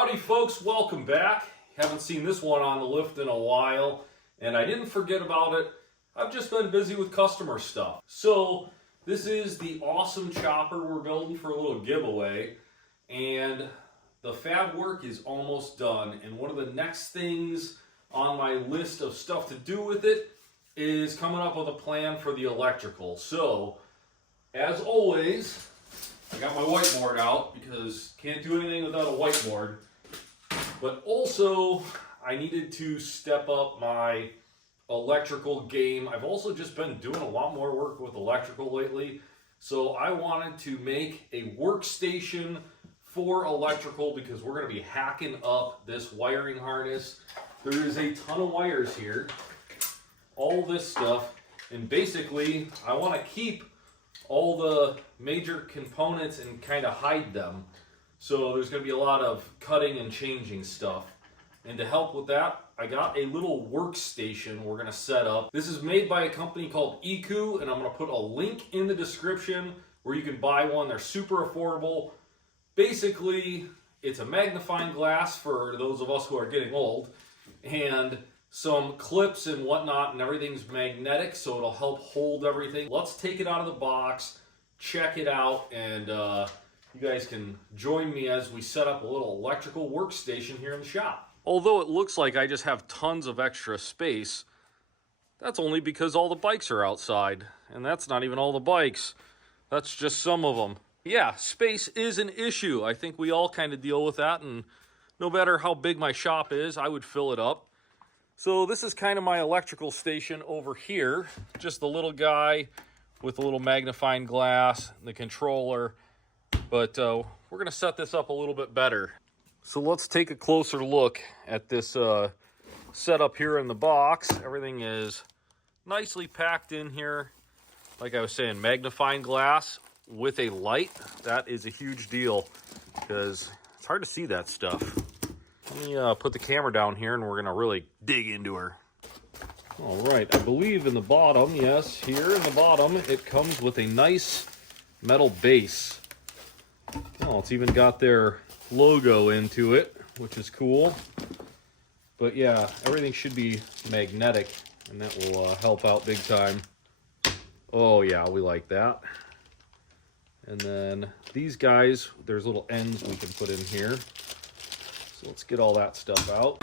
Howdy folks, welcome back. Haven't seen this one on the lift in a while, and I didn't forget about it. I've just been busy with customer stuff. So this is the awesome chopper we're building for a little giveaway, and the fab work is almost done. And one of the next things on my list of stuff to do with it is coming up with a plan for the electrical. So as always, I got my whiteboard out because can't do anything without a whiteboard. But also, I needed to step up my electrical game. I've also just been doing a lot more work with electrical lately. So I wanted to make a workstation for electrical because we're going to be hacking up this wiring harness. There is a ton of wires here, all this stuff, and basically I want to keep all the major components and kind of hide them. So there's going to be a lot of cutting and changing stuff. And to help with that, I got a little workstation we're going to set up. This is made by a company called Ekuoo, and I'm going to put a link in the description where you can buy one. They're super affordable. Basically, it's a magnifying glass for those of us who are getting old, and some clips and whatnot, and everything's magnetic, so it'll help hold everything. Let's take it out of the box, check it out, and you guys can join me as we set up a little electrical workstation here in the shop. Although it looks like I just have tons of extra space, that's only because all the bikes are outside, and that's not even all the bikes. That's just some of them. Yeah, space is an issue. I think we all kind of deal with that, and no matter how big my shop is, I would fill it up. So this is kind of my electrical station over here. Just the little guy with a little magnifying glass, the controller. But we're going to set this up a little bit better. So let's take a closer look at this setup here in the box. Everything is nicely packed in here. Like I was saying, magnifying glass with a light. That is a huge deal because it's hard to see that stuff. Let me put the camera down here and we're going to really dig into her. All right, I believe in the bottom, yes, here in the bottom, it comes with a nice metal base. Oh, it's even got their logo into it, which is cool. But yeah, everything should be magnetic, and that will help out big time. Oh yeah, we like that. And then these guys, there's little ends we can put in here. So let's get all that stuff out.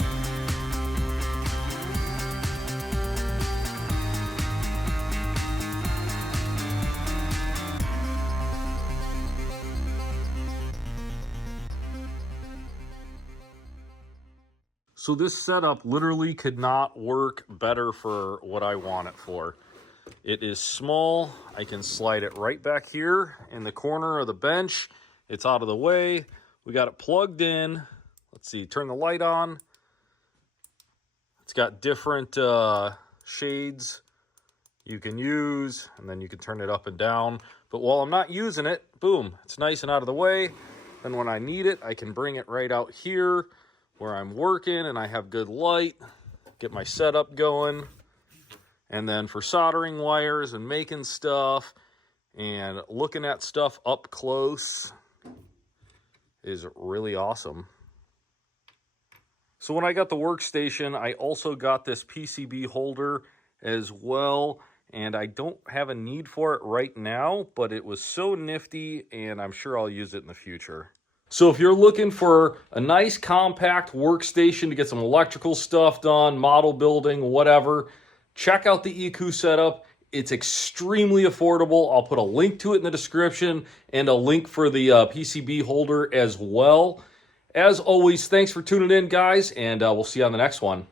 So this setup literally could not work better for what I want it for. It is small. I can slide it right back here in the corner of the bench. It's out of the way. We got it plugged in. Let's see, turn the light on. It's got different shades you can use, and then you can turn it up and down. But while I'm not using it, boom, it's nice and out of the way. Then when I need it, I can bring it right out here where I'm working and I have good light, get my setup going. And then for soldering wires and making stuff and looking at stuff up close is really awesome. So when I got the workstation, I also got this PCB holder as well, and I don't have a need for it right now, but it was so nifty, and I'm sure I'll use it in the future. So if you're looking for a nice compact workstation to get some electrical stuff done, model building, whatever, check out the Ekuoo setup. It's extremely affordable. I'll put a link to it in the description and a link for the PCB holder as well. As always, thanks for tuning in, guys, and we'll see you on the next one.